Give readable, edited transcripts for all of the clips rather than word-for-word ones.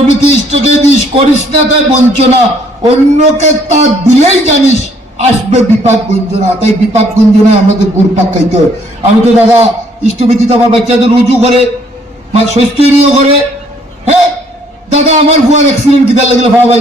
ইষ্টমিতি ইষ্টকে this, করিস না তাই বঞ্চনা, অন্যকে তা দিলেই জানিস আসবে বিপাক গুঞ্জনা। তাই বিপাক গুঞ্জনায় আমাদের গুড়পাক খাইতে হয়। আমি তো দাদা ইষ্টমিতি তো আমার বাচ্চাদের রুজু করে, ষষ্ঠীও করে। হ্যাঁ দাদা, আমার ভুয়ার অ্যাক্সিডেন্ট কিতার লাগলে ভাবাই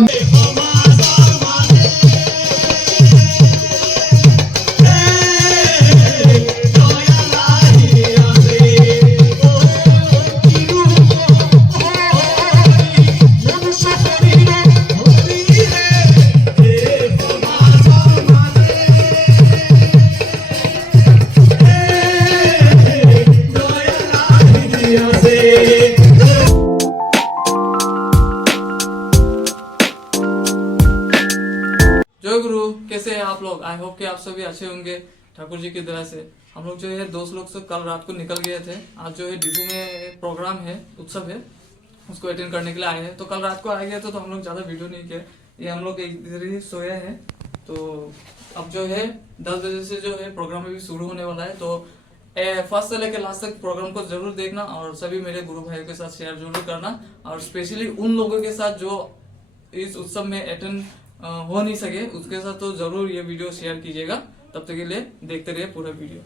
जय गुरु। कैसे हैं आप लोग? आई होप कि आप सभी अच्छे होंगे ठाकुर जी की दया से। हम लोग जो है दोस्त लोग से कल रात को निकल गए थे। आज जो है डिपू में प्रोग्राम है, उत्सव है, उसको अटेंड करने के लिए आए हैं। तो कल रात को आ गए थे तो हम लोग ज़्यादा वीडियो नहीं किए। ये हम लोग इधर ही सोए हैं। तो अब जो है 10 बजे से जो है प्रोग्राम भी शुरू होने वाला है। तो फर्स्ट से लेकर लास्ट तक प्रोग्राम को जरूर देखना और सभी मेरे गुरु भाइयों के साथ शेयर जरूर करना। और स्पेशली उन लोगों के साथ जो इस उत्सव में अटेंड हो नहीं सके, उसके साथ तो जरूर ये वीडियो शेयर कीजिएगा। तब तक के लिए देखते रहिए पूरा वीडियो।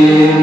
Amen.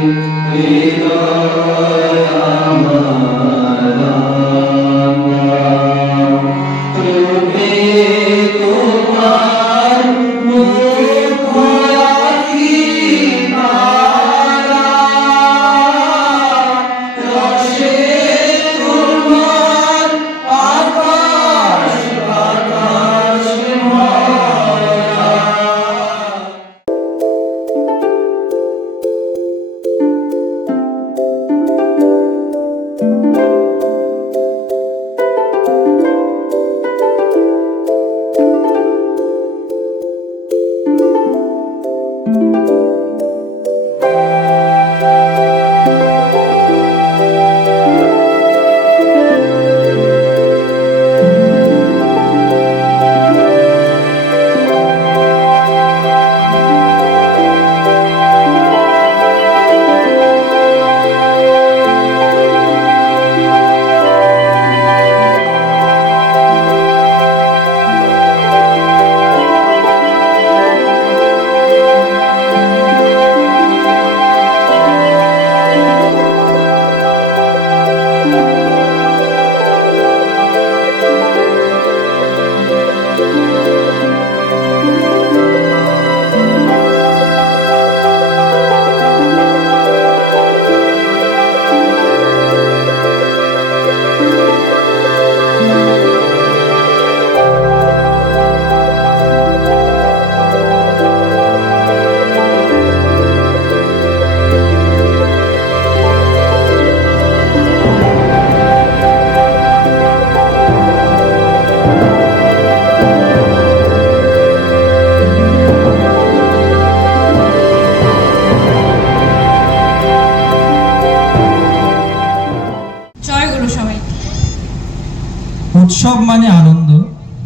উৎসব মানে আনন্দ,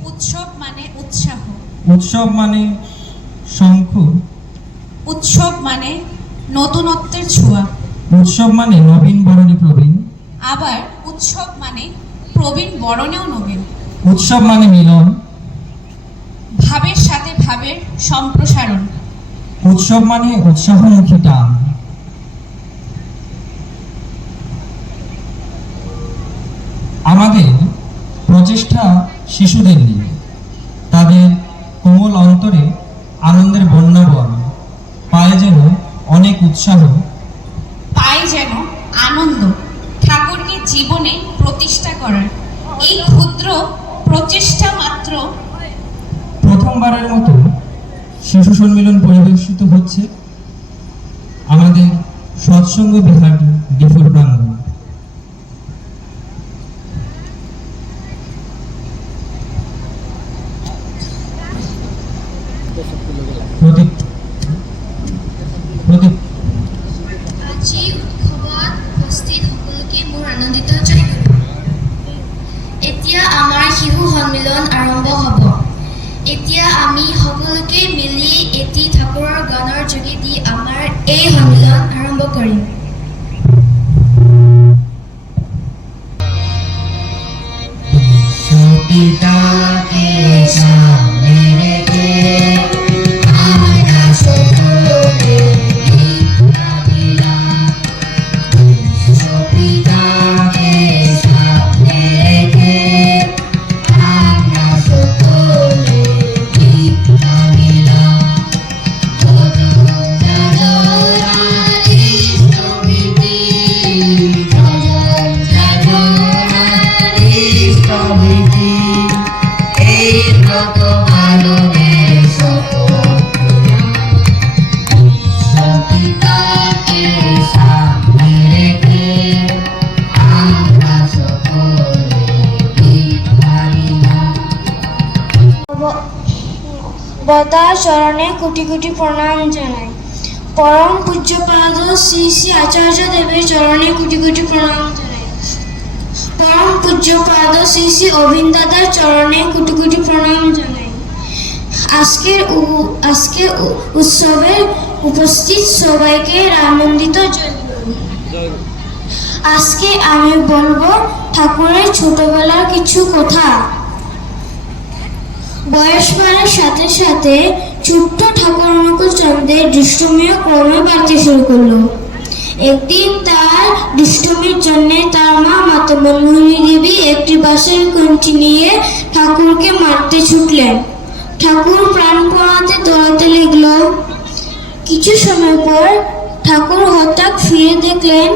উৎসব মানে উৎসাহ, উৎসব মানে শঙ্খ, উৎসব মানে নতুনত্বের ছোঁয়া, উৎসব মানে নবীন বরণী প্রবীণ, আবার উৎসব মানে প্রবীণ বরণেও নবীন। উৎসব মানে মিলন, ভাবের সাথে ভাবের সম্প্রসারণ। উৎসব মানে উৎসাহমুখী টান। আমাদের প্রচেষ্টা শিশুদের নিয়ে, তাদের কোমল অন্তরে আনন্দের বন্যা বন, পায়ে যেন অনেক উৎসাহ, পায় যেন আনন্দ ঠাকুরকে জীবনে প্রতিষ্ঠা করার এই ক্ষুদ্র প্রচেষ্টা মাত্র। প্রথমবারের মতো শিশু সম্মেলন পরিবেশিত হচ্ছে আমাদের সৎসঙ্গ বিহার ডিফুর প্রাঙ্গণ। আজি উৎসৱত উপস্থিত সকলোকে মোৰ আনন্দিত জনাইছোঁ। এতিয়া আমাৰ শিশু সন্মিলন আৰম্ভ হ'ব। এতিয়া আমি সকলোকে মিলি এটি ঠাকুৰৰ গানৰ যোগেদি আমাৰ এই সন্মিলন আৰম্ভ কৰিম। বদার চরণে কোটি কোটি প্রণাম জানাই। পরম পূজ্যপাদ শ্রী শ্রী আচার্য দেবের চরণে কোটি কোটি প্রণাম জানাই। পরম পূজ্যপাদ শ্রী শ্রী অবিন্দ দাদার চরণে কোটি কোটি প্রণাম জানাই। আজকের উৎসবের উপস্থিত সবাইকে আনন্দিত জানাই। আজকে আমি বলবো ঠাকুরের ছোটবেলার কিছু কথা। বয়স বাড়ার সাথে সাথে ছোট্ট ঠাকুর অনুকূলচন্দ্রের দুষ্টুমিও ক্রমে বাড়তে শুরু করলো। একদিন তার দুষ্টুমির জন্য তার মা মাতঙ্গমোহিনী দেবী একটি বাঁশের কঞ্চি নিয়ে ঠাকুরকে মারতে ছুটলেন। ঠাকুর প্রাণ পড়াতে দৌড়াতে লাগল। কিছু সময় পর ঠাকুর হঠাৎ ফিরে দেখলেন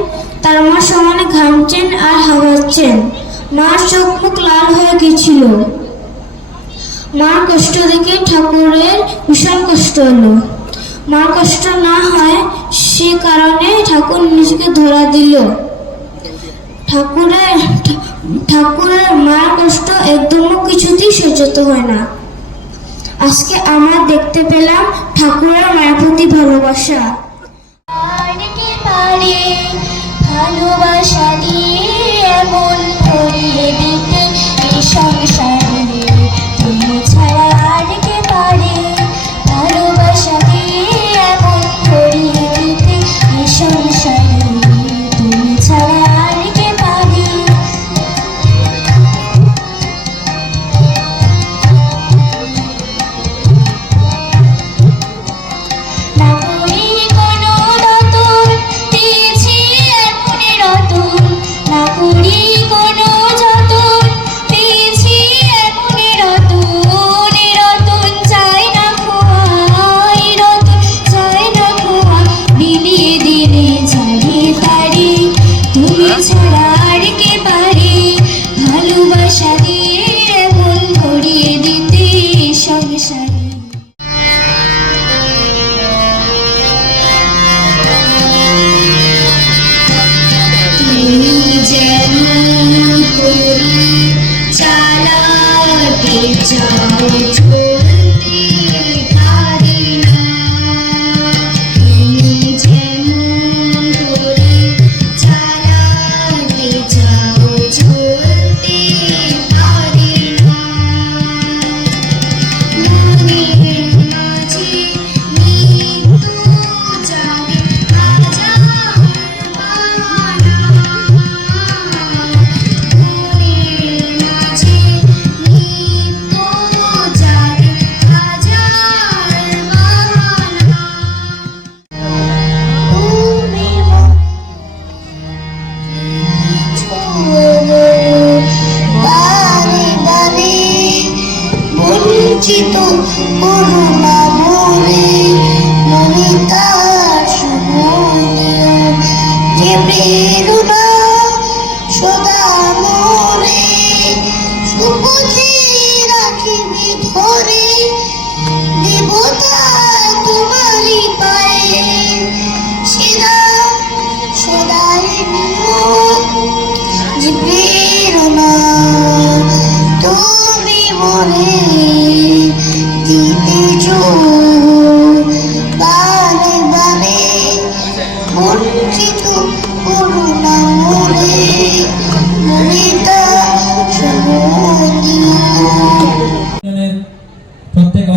তার মা সমানে ঘামছেন আর হাঁপাচ্ছেন। মার চোখ মুখ লাল হয়ে গেছিল। মার কষ্ট দেখে ঠাকুরের ভীষণ কষ্ট হলো। মার কষ্ট না হয় সে কারণে ঠাকুর নিজেকে ধরা দিল। ঠাকুরের মার কষ্ট একদমও কিছুতেই সহ্য হয় না। আজকে আমরা দেখতে পেলাম ঠাকুরের মায়ের প্রতি ভালোবাসা। ভালোবাসা দিয়ে এমন ভরিয়ে দিতে এই সংসারে তুমি ছাড়া আর কে পারে। ভালোবাসা দিয়ে এমন ভরিয়ে দিতে এই সংসারে তুমি ছাড়া আর কে পারে। না করি যে প্রেরণা সদা মোরে সুপথে রাখিবি ধরে দেবতা তোমারই পায়ে সেরা সদাই নিয়োগ যে প্রেরণা তুমি মনে দিতেছ বারে বারে বঞ্চিত করুণা মনে মরিতা প্রত্যেক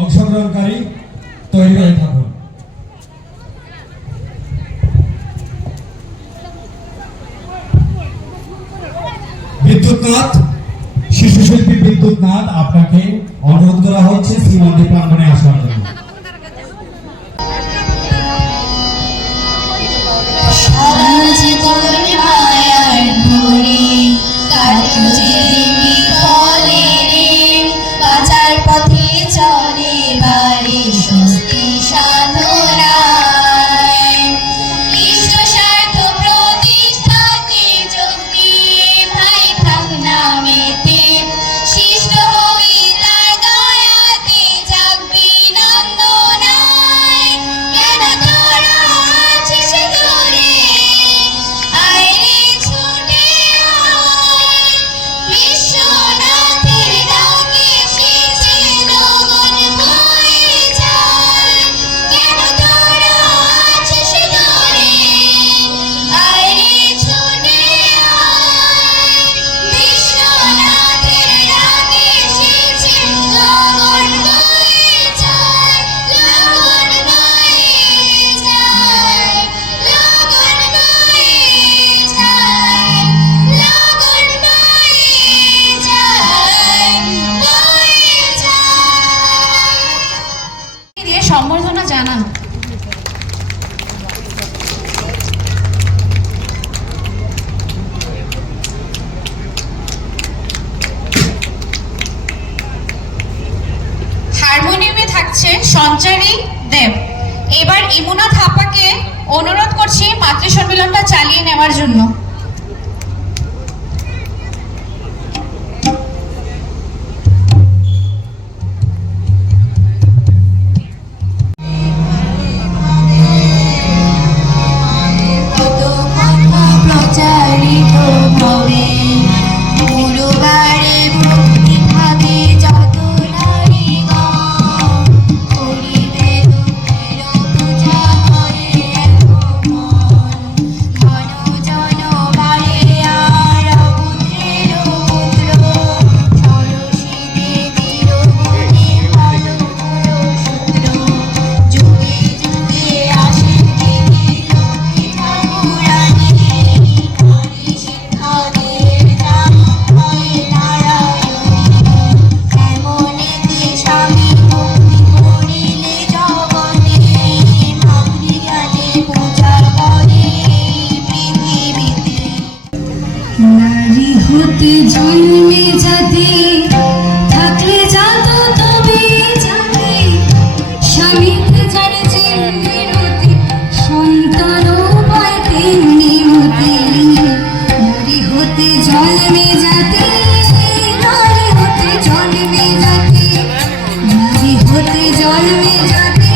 অংশগ্রহণকারী তৈরি হয়ে থাকুন। বিদ্যুৎনাথ, শিশু শিল্পী বিদ্যুৎনাথ, আপনাকে অনুরোধ করা হচ্ছে শ্রীমন্দির প্রাঙ্গণে আসার জন্য। সম্বর্ধনা জানান। হারমোনিয়ামে থাকছে সঞ্চারী দেব। এবার ইমুনা থাপাকে অনুরোধ করছি মাতৃ সম্মেলনটা চালিয়ে নেওয়ার জন্য। জন্মে যাতে থাকলে যাত তবে যাবে স্বামীকে জানে যে বিরতি সন্তান পায় তেমনি মতি নারী হতে জন্মে যাতে নারী হতে জন্মে যাতে নারী হতে জন্মে যাতে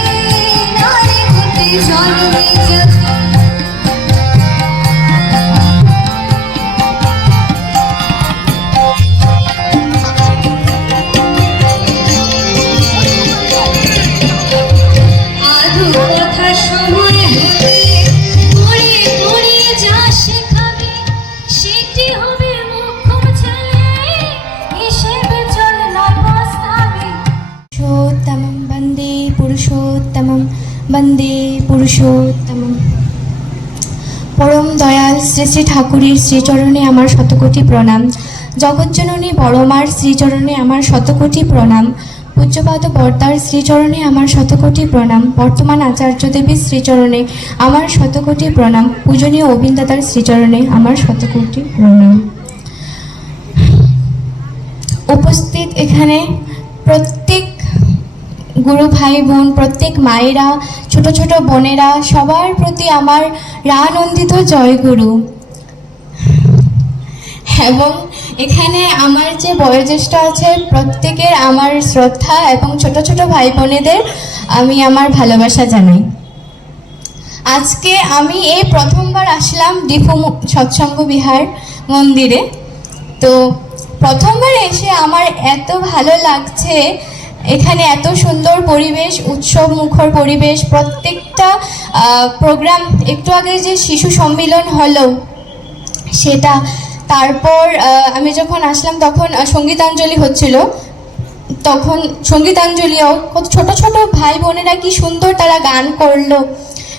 নারী হতে জন্মে যাতে বন্দে পুরুষোত্তম। পরম দয়াল শ্রী শ্রী ঠাকুরের শ্রীচরণে আমার শতকোটি প্রণাম। জগজ্জননী বড়মার শ্রীচরণে আমার শতকোটি প্রণাম। পূজ্যপাদ বর্দার শ্রীচরণে আমার শতকোটি প্রণাম। বর্তমান আচার্য দেবীর শ্রীচরণে আমার শতকোটি প্রণাম। পূজনীয় অবিন্দাতার শ্রীচরণে আমার শতকোটি প্রণাম। উপস্থিত এখানে প্রত্যেক গুরু ভাই বোন, প্রত্যেক মায়েরা, ছোট ছোট ছোট বোনেরা, সবার প্রতি আমার রানন্দিত জয়গুরু। এবং এখানে আমার যে বয়োজ্যেষ্ঠ আছে প্রত্যেকের আমার শ্রদ্ধা, এবং ছোট ছোট ভাই বোনেদের আমি আমার ভালোবাসা জানাই। আজকে আমি এই প্রথমবার আসলাম ডিফু সৎসঙ্গ বিহার মন্দিরে। তো প্রথমবার এসে আমার এত ভালো লাগছে, এখানে এত সুন্দর পরিবেশ, উৎসব মুখর পরিবেশ, প্রত্যেকটা প্রোগ্রাম, একটু আগে যে শিশু সম্মিলন হলো সেটা, তারপর আমি যখন আসলাম তখন সঙ্গীতাঞ্জলি হচ্ছিল, তখন সঙ্গীতাঞ্জলিও কত ছোট ছোট ভাই বোনেরা কি সুন্দর তারা গান করলো।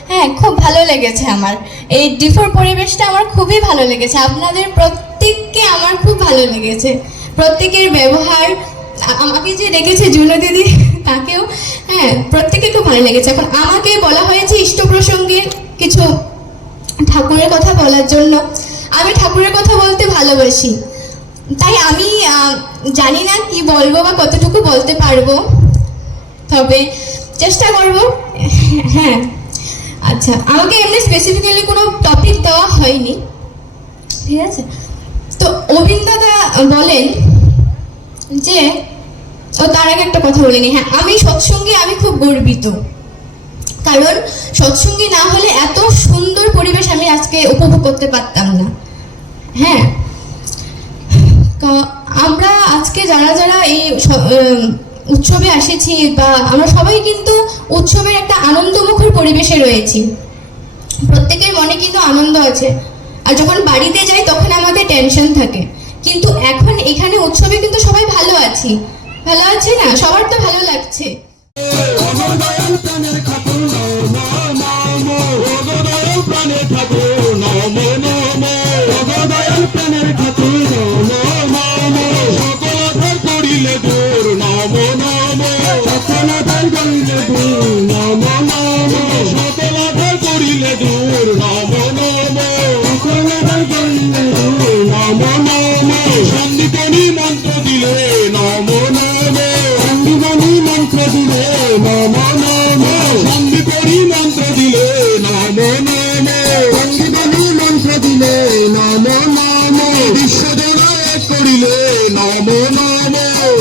হ্যাঁ, খুব ভালো লেগেছে আমার এই ডিফোর পরিবেশটা, আমার খুবই ভালো লেগেছে। আপনাদের প্রত্যেককে আমার খুব ভালো লেগেছে, প্রত্যেকের ব্যবহার, আমাকে যে রেখেছে জুনো দিদি তাকেও, হ্যাঁ, প্রত্যেকে খুব ভালো লেগেছে। এখন আমাকে বলা হয়েছে ইষ্ট প্রসঙ্গে কিছু ঠাকুরের কথা বলার জন্য। আমি ঠাকুরের কথা বলতে ভালোবাসি, তাই আমি জানি না কি বলবো বা কতটুকু বলতে পারবো, তবে চেষ্টা করব। হ্যাঁ, আচ্ছা, আমাকে এমনি স্পেসিফিক্যালি কোনো টপিক দেওয়া হয়নি, ঠিক আছে। তো অভিন্দাদা বলেন যে, ও তার আগে একটা কথা বলিনি, হ্যাঁ, আমি সৎসঙ্গে আমি খুব গর্বিত, কারণ সৎসঙ্গী না হলে এত সুন্দর পরিবেশ আমি আজকে উপভোগ করতে পারতাম না। হ্যাঁ, আমরা আজকে যারা যারা এই উৎসবে এসেছি, বা আমরা সবাই কিন্তু উৎসবের একটা আনন্দমুখর পরিবেশে রয়েছি, প্রত্যেকের মনে কিন্তু আনন্দ আছে। আর যখন বাড়িতে যাই তখন আমাদের টেনশন থাকে, কিন্তু এখন এখানে উৎসবে কিন্তু সবাই ভালো আছি, ভালো আছে না, সবার তো ভালো লাগছে। সন্দীপনী মন্ত্র দিলে নম নম, সন্দীপনী মন্ত্র দিলে নম নম, সন্দীপনী মন্ত্র দিলে নম নম, সন্দীপনী মন্ত্র দিলে নম নম, বিশ্বজনা এক করিলে নম নম,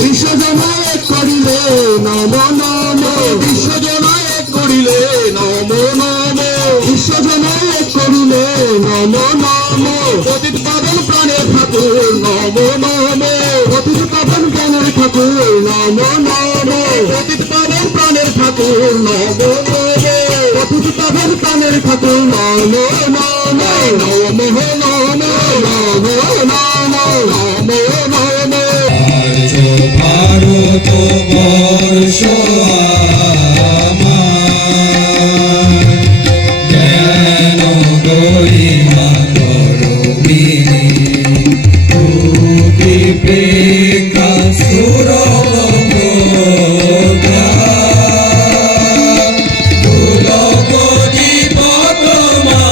বিশ্বজনা এক করিলে নম নম, বিশ্বজনা এক করিলে নম নম, বিশ্বজনা এক করিলে নম নম, পতিত পাবন প্রাণের ঠাকুর নম নম, পতিত পাবন প্রাণের ঠাকুর নম নম, পতিত পাবন প্রাণের ঠাকুর নম নম, পতিত পাবন প্রাণের ঠাকুর নম নম, নম নম নম নম নম নম। ভারত বর্ষ জ্ঞান গরিমা করবিনী, প্রেক্ষা সুরভ দুলপতি পদমা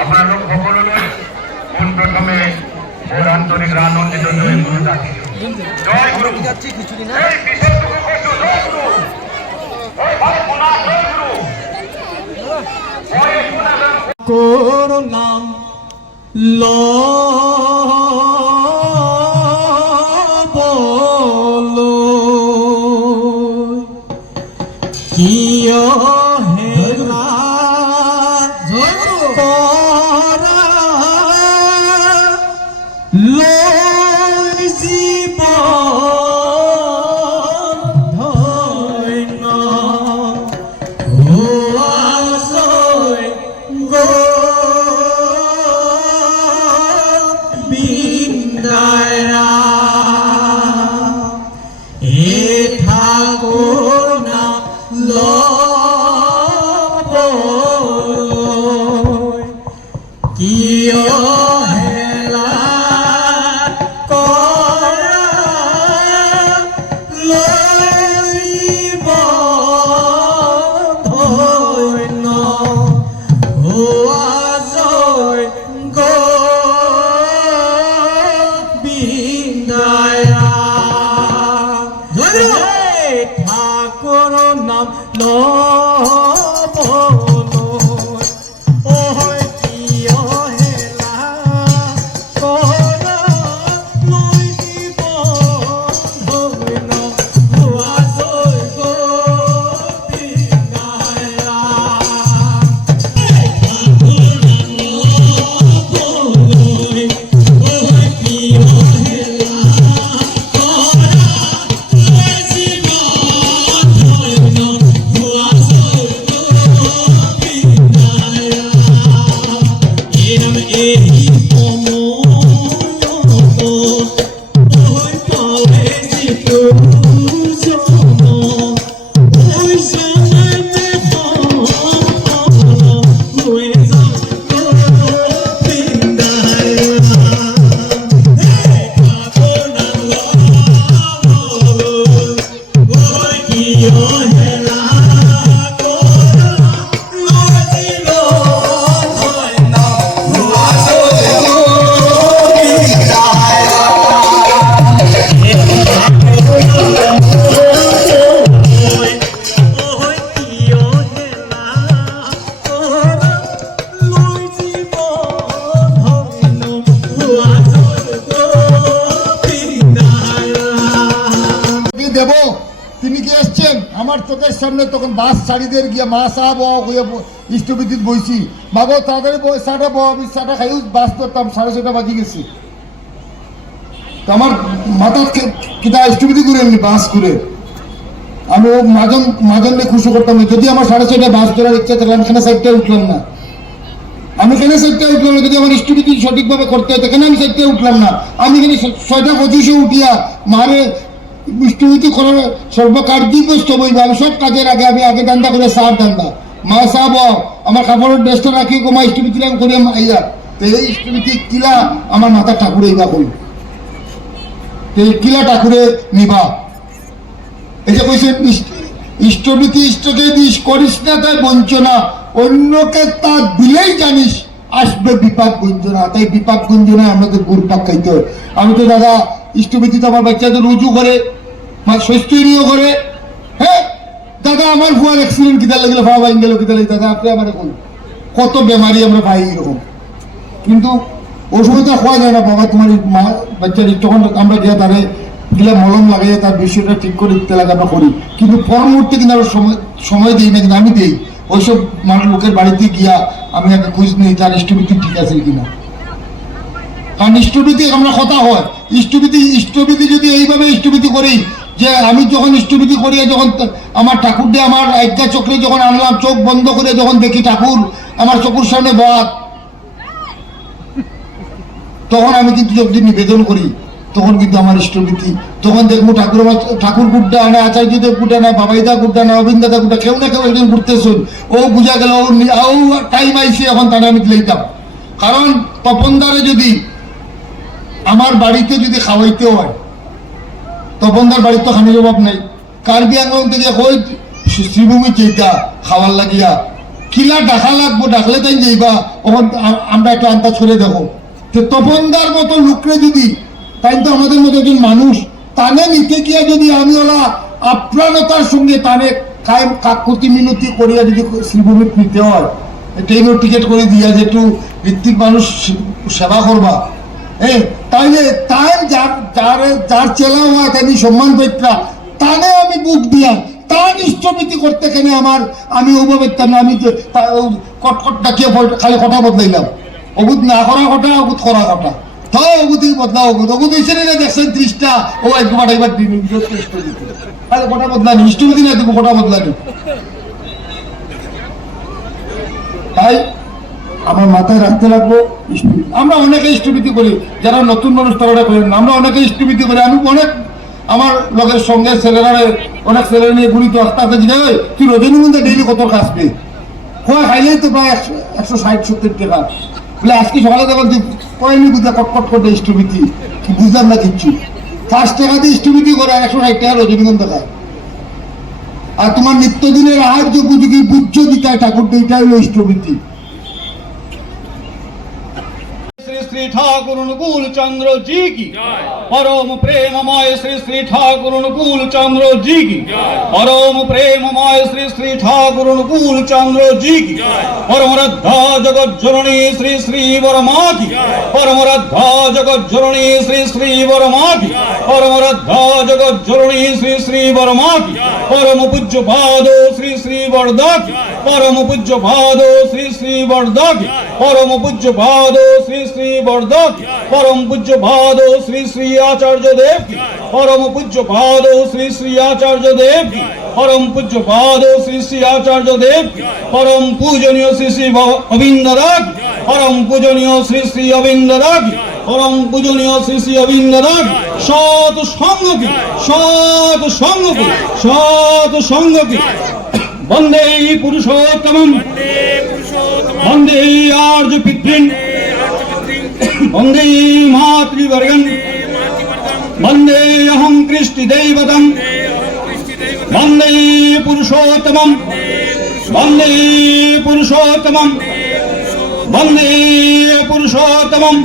আপোনালোক সকলোলৈ পোনপ্ৰথমে মোৰ আন্তৰিক আনন্দিত জয় গুৰু জাতিছো। জয় গুৰু। এই বিশেষটুকু কৈছো জয় গুৰু। ঐ ভাই শুনা জয় গুৰু। মই একো নাজানো। করুণা বলো কিয় হেলা কৰা লৈ জীৱন ধন্য হোৱা জয় বিন্দায়া এ ঠাকুর না লবৈ কিয় হেলা কৰা লৈ জীৱন ধন্য হোৱা জয় বিন্দায়া ঠাকুর নাম লবলৈ ওই কিয় হেলা কৰা লৈ জীৱন ধন্য হোৱা জয় বিন্দায়া দেব তিনি কি এসছেন আমার চোখের সামনে, তখন বাস ছাড়িদের গিয়ে মা সাহেব হয়ে ইষ্টবিদ্যুৎ বইছি বাবু তাড়াতাড়ি চাটা বো, আমি চাটা খাইও বাস করতাম 6:30 বাজি গেছি। তো আমার মাথা কিনা ইষ্টবিদ্যুৎ করে এমনি বাস করে আমি ও মাজন খুশি করতাম না। যদি আমার 6:30 বাস ধরার ইচ্ছা থাকলে আমি কেন সাইডটায় উঠলাম না, আমি কেন সাইডটায় উঠলাম না? যদি আমার ইষ্টবিদ্যুৎ সঠিকভাবে করতে হতো কেন আমি সাইডটায় উঠলাম না? আমি এখানে 6:25 উঠিয়া মানে ইষ্টবিদ্যুৎ করার সর্বকার্যিক বইব। আমি সব কাজের আগে আগে দান্দা করে সার দান্দা মা সাহেব আমার কাপড়ের ড্রেসটা রাখি মা ইষ্টবিদ্যুৎ করি আইয়া। তো এই ইষ্টবিদ্যুৎ কিলা আমার মাথা ঠাকুরে ইবা করি, তো এই কিলা ঠাকুরে নিবা। এই যে কইছে ইষ্টবিদ্যুৎ ইষ্টকে দিস করিস না তাই বঞ্চনা, অন্যকে তা দিলেই জানিস আসবে বিপাক গুঞ্জনা। তাই বিপাক গুঞ্জনায় আমাদের গুড়পাক খাইতে হয়। আমি তো দাদা ইষ্টবিদ্যুৎ আমার বাচ্চাদের রুজু করে স্বস্তিও করে। হ্যাঁ দাদা আমার ভুয়ার অ্যাক্সিডেন্ট কিতা লাগলে ভাবা বাইন গেল কিতা লাগে দাদা আপনি আমার এখন কত বেমারি আমরা পাই এরকম, কিন্তু ওষুধটা খাওয়া যায় না। বাবা তোমার মা বাচ্চার তখন আমরা গিয়ে তারে গিলা মলম লাগাইয়া তার বিষয়টা ঠিক করে দিতে লাগে আমরা করি, কিন্তু পর মুহূর্তে কিন্তু আমরা সময় দিই না, কিন্তু আমি দিই। ওইসব মানুষ লোকের বাড়িতে গিয়া আমি একটা খোঁজ নিই তার ইষ্টবিদ্যুৎ ঠিক আছে কিনা। কারণ ইষ্টবিধি আমরা কথা হয় ইষ্টবিধি যদি এইভাবে ইষ্টবিধি করি যে আমি যখন ইষ্টবিধি করি যখন আমার ঠাকুর দিয়ে আমার আজ্ঞা চক্রে যখন আনলাম চোখ বন্ধ করে যখন দেখি ঠাকুর আমার চকুর সামনে বাদ, তখন আমি কিন্তু যদি নিবেদন করি তখন কিন্তু আমার ইষ্টবিধি তখন দেখবো ঠাকুর গুড্ডা আনে, আচার্যদেব গুড্ডা না, বাবাইদা গুড্ডা না, অবিন্দাদা গুড্ডা, কেউ না কেউ একজন ঘুরতেছুন। ও বুঝা গেল ও টাইম আইসি, এখন তারা আমি লইতাম। কারণ তপনদারে যদি আমার বাড়িতে যদি খাওয়াইতে হয়, তপনদার বাড়িতে খানির অভাব নাই। কার্বি আংলং থেকে ওই শ্রীভূমি চেতা খাওয়ার লাগিয়া কিলা ডাকা লাগবো, ডাকলে তাই যাইবা, ওখান আমরা একটু আন্দাজ করে দেখো। তো তপনদার মতো লোকরে যদি, তাই তো আমাদের মতো একজন মানুষ তানে নিতে গিয়া যদি আমি ওলা আপ্রাণতার সঙ্গে তানে কায়েম কাকুতি মিনতি করিয়া যদি শ্রীভূমি নিতে হয়, ট্রেনের টিকিট করে দিয়া যে একটু ঋত্বিক মানুষ সেবা করবা, হ্যাঁ, তাইলে তাই যার চেলা হয় তাই সম্মান পেত্রা তানে আমি বুক দিয়া তার ইষ্টমিতি করতে কেন আমি ওভাবে না, আমি কটকট ডাকিয়ে খালি কথা বদলাইলাম। অগুদ না করা কথা, অগুদ করা কথা, তো অগুদি বদলা অগুদ অগুদ হয়েছে না দেখছেন 30টা, ও একবার একবার খালি কথা বদলানি, ইষ্টমিতি না দেবো কথা বদলানি। তাই আমার মাথায় রাখতে লাগবো আমরা অনেকে ইষ্টভীতি করি, যারা নতুন মানুষ তারা করেন না, আমরা অনেকে ইষ্টভীতি করি। আমি অনেক আমার লোকের সঙ্গে ছেলেরা অনেক ছেলে নিয়ে ঘুরি, তো আস্তে আস্তে জিজ্ঞাসা তুই রজনীগন্ধা ডেইলি কত কাজ পেয়ে হয়, খাইলেই তো প্রায় 160-170 টাকা। বলে আজকে সকালে তখন তুই কয়নি বুঝা কটকট করতে ইষ্টভীতি কি বুঝলাম না কিচ্ছু। 5 টাকা দিয়ে ইষ্টভীতি করে 160 টাকা রজনীগন্ধা খায়। আর তোমার নিত্যদিনের আহার্য পুজোকে বুঝ্য দিতে ঠাকুর, এইটা হলো ইষ্টভীতি। श्री श्री ठाकुर अनुकूल चंद्र जी की परम प्रेममय श्री श्री ठाकुर अनुकूल चंद्र जी की परम प्रेममय श्री श्री ठाकुर अनुकूल चंद्र जी की परम श्रद्धा जगत जननी श्री श्री वर्मा की परम श्रद्धा जगत जननी श्री श्री वर्मा की परम श्रद्धा जगत जननी श्री श्री वर्मा की परम पूज्य भादो श्री श्री वरदा की परम पूज्य भादो श्री श्री वरदा की परम पूज्य भादो श्री श्री वरदा की परम पूज्य भादो श्री श्री आचार्य देव की परम पूज्य भादो श्री श्री आचार्य देव की परम पूज्य भादो श्री श्री आचार्य देव की परम पूजनीय श्री श्री अविंदरा की परम पूजनीय श्री श्री अविंदरा की परम पूजनीय श्री श्री अविंदरा की सात संग की सात संग की सात संग की वंदे पुरुषोत्तमं वंदे आर्य पितृन् वंदे मातृवर्गं वंदे अहं कृष्टि दैवतं वंदे पुरुषोत्तमं वंदे पुरुषोत्तमं वंदे पुरुषोत्तमं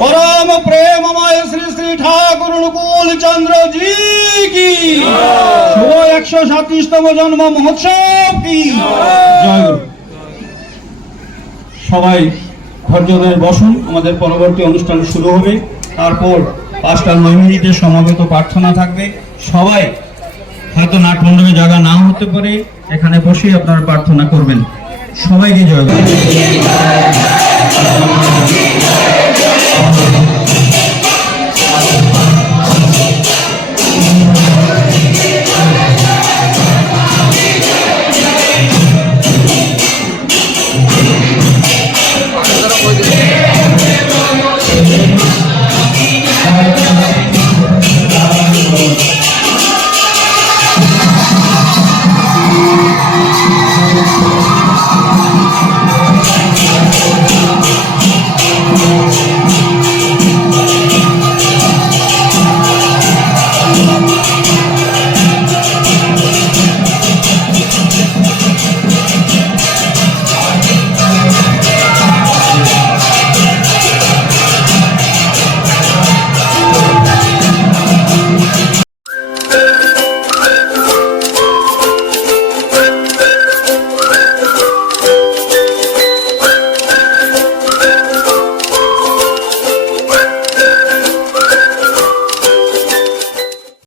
परम प्रेममय श्री श्री ठाकुर अनुकूल चंद्र जी की शुभ 137तम जन्म महोत्सव की जय गुरु। সবাই ধৈর্য ধরে বসুন, আমাদের পরবর্তী অনুষ্ঠান শুরু হবে। তারপর 5টা 9 মিনিটের সমাগত প্রার্থনা থাকবে। সবাই হয়তো নাট মণ্ডপে জায়গা না হতে পারে, এখানে বসেই আপনারা প্রার্থনা করবেন। সবাইকে জয় গুরু।